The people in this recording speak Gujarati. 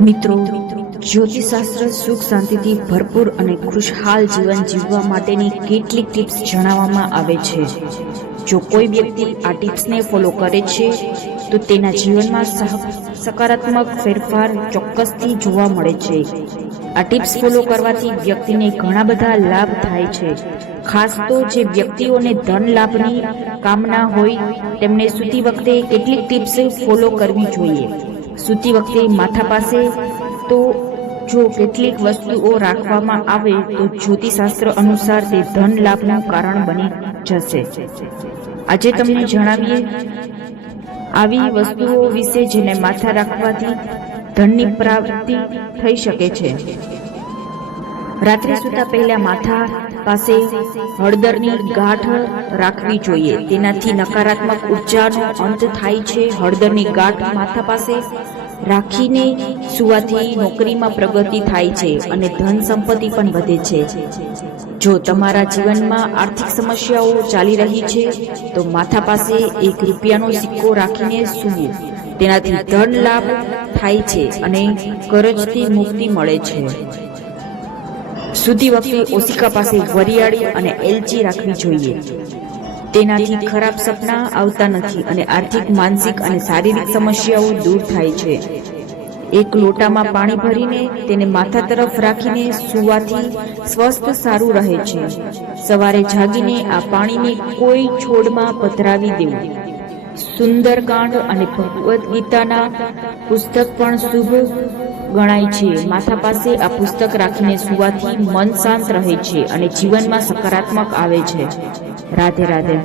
મિત્રો, જ્યોતિષશાસ્ત્ર સુખ શાંતિથી ભરપૂર અને ખુશહાલ જીવન જીવવા માટેની કેટલીક ટિપ્સ જણાવવામાં આવે છે. જો કોઈ વ્યક્તિ આ ટિપ્સને ફોલો કરે છે તો તેના જીવનમાં સકારાત્મક ફેરફાર ચોક્કસથી જોવા મળે છે. આ ટિપ્સ ફોલો કરવાથી વ્યક્તિને ઘણા બધા લાભ થાય છે. ખાસ તો જે વ્યક્તિઓને ધન લાભની કામના હોય તેમને સૂતી વખતે કેટલીક ટિપ્સ ફોલો કરવી જોઈએ. સૂતી વખતે માથા પાસે તો જો કેટલીક વસ્તુઓ રાખવામાં આવે તો જ્યોતિષશાસ્ત્ર અનુસાર તે ધન લાભનું કારણ બની જશે. આજે તમને જણાવીએ આવી વસ્તુઓ વિશે જેને માથા રાખવાથી ધનની પ્રાપ્તિ થઈ શકે છે. રાત્રે સૂતા પહેલા માથા પાસે હળદરની ગાંઠ રાખવી જોઈએ. તેનાથી નકારાત્મક ઉર્જાનો અંત થાય છે. હળદરની ગાંઠ માથા પાસે રાખીને સુવાથી નોકરીમાં પ્રગતિ થાય છે અને ધન સંપત્તિ પણ વધે છે. જો તમારા જીવનમાં આર્થિક સમસ્યાઓ ચાલી રહી છે તો માથા પાસે ₹1નો સિક્કો રાખીને સૂવું. તેનાથી ધન લાભ થાય છે અને કરજથી મુક્તિ મળે છે. સૂતી વખતે ઓશિકા પાસે વરિયાળી અને એલચી રાખવી જોઈએ. તેનાથી ખરાબ સપના આવતા નથી અને આર્થિક, માનસિક અને શારીરિક સમસ્યાઓ દૂર થાય છે. એક લોટામાં પાણી ભરીને તેને માથા તરફ રાખીને સૂવાથી સ્વાસ્થ્ય સારું રહે છે. સવારે જાગીને આ પાણીને કોઈ છોડમાં પધરાવી દેવું. સુંદરકાંડ અને ભગવદ્ ગીતાના પુસ્તક પણ શુભ ગણાય છે. માથા પાસે આ પુસ્તક રાખીને સૂવાથી મન શાંત રહે છે અને જીવનમાં સકારાત્મક આવે છે. રાધે રાધે.